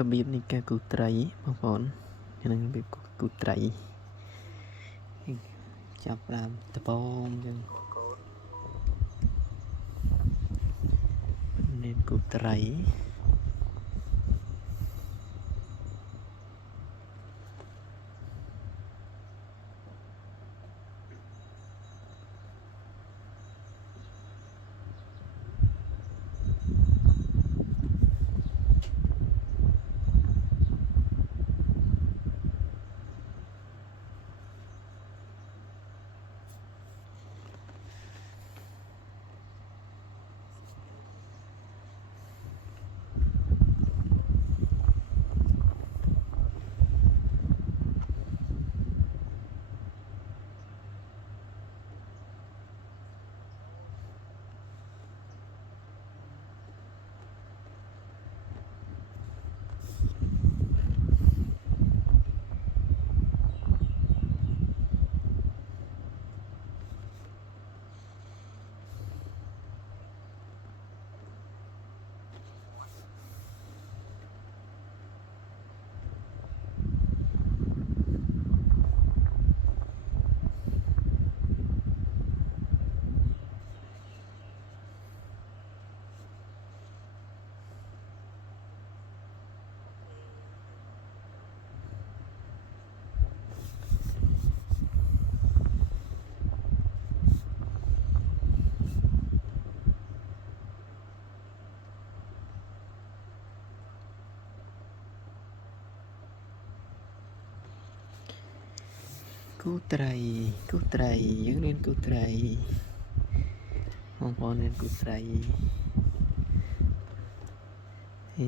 របៀបនៃការគូសត្រីបងប្អូននឹងរបៀបគូសត្រីចាប់ដើមដបងចឹងនេះគូសត្រីគូសត្រីយើងរៀនគូសត្រីបងប្អូនរៀនគូសត្រីយើ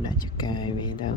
ងដាក់ចកាយវាទៅ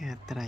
ការត្រី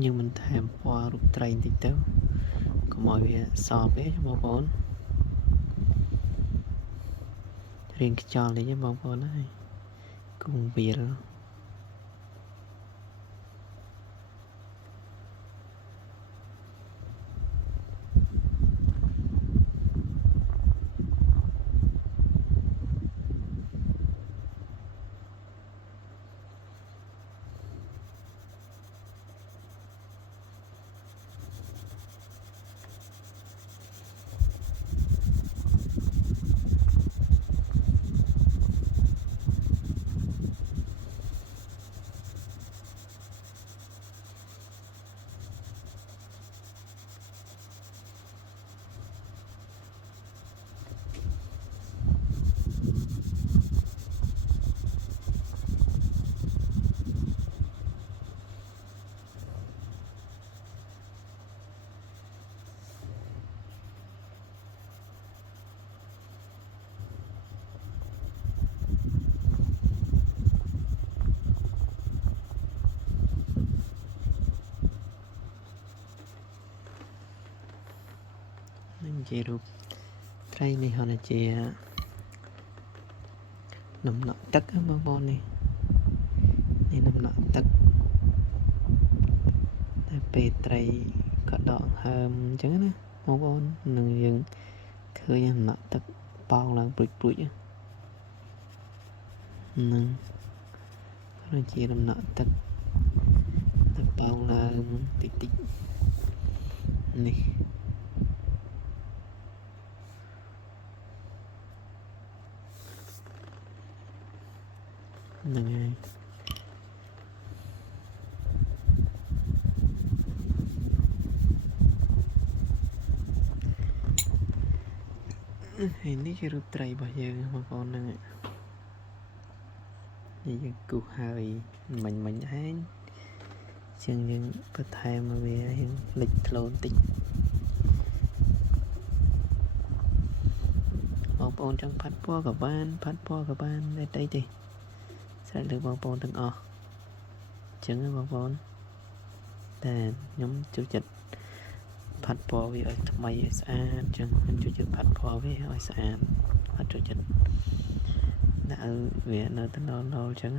nhưng mình thêm qua rụt train tí tớ có mọi việc so với cho bọn bốn riêng cái cho lấy cho bọn bốn này cùng biệt chế rụt train này họ là chế nằm nọ tất á bọn bốn nàyนี่น้ำหนักตึกแต่ไปไตรก็ดอกเฮิมจังนะมองบนหนึ่งยังเคยน้ำหนักตึกเปล่าลังปลุยหนึ่งเราเจียน้ำหนักตึกเปล่าลังติดนี่ยังไงini jeruk tray bao giờ mà con nè như cuộc hơi mình hán chừng những bữa thay mà về lịch lộn tích một bọn trong phát po cả ban đây thì sẽ được bao bọn từng ọ chừng bao bọnแต่nhóm chủ tịchผัดพอวิทำไมสะอาดจังมันจุดผัดพอวิสะอาดผัดจุดน่าเวียนตั้งนานจัง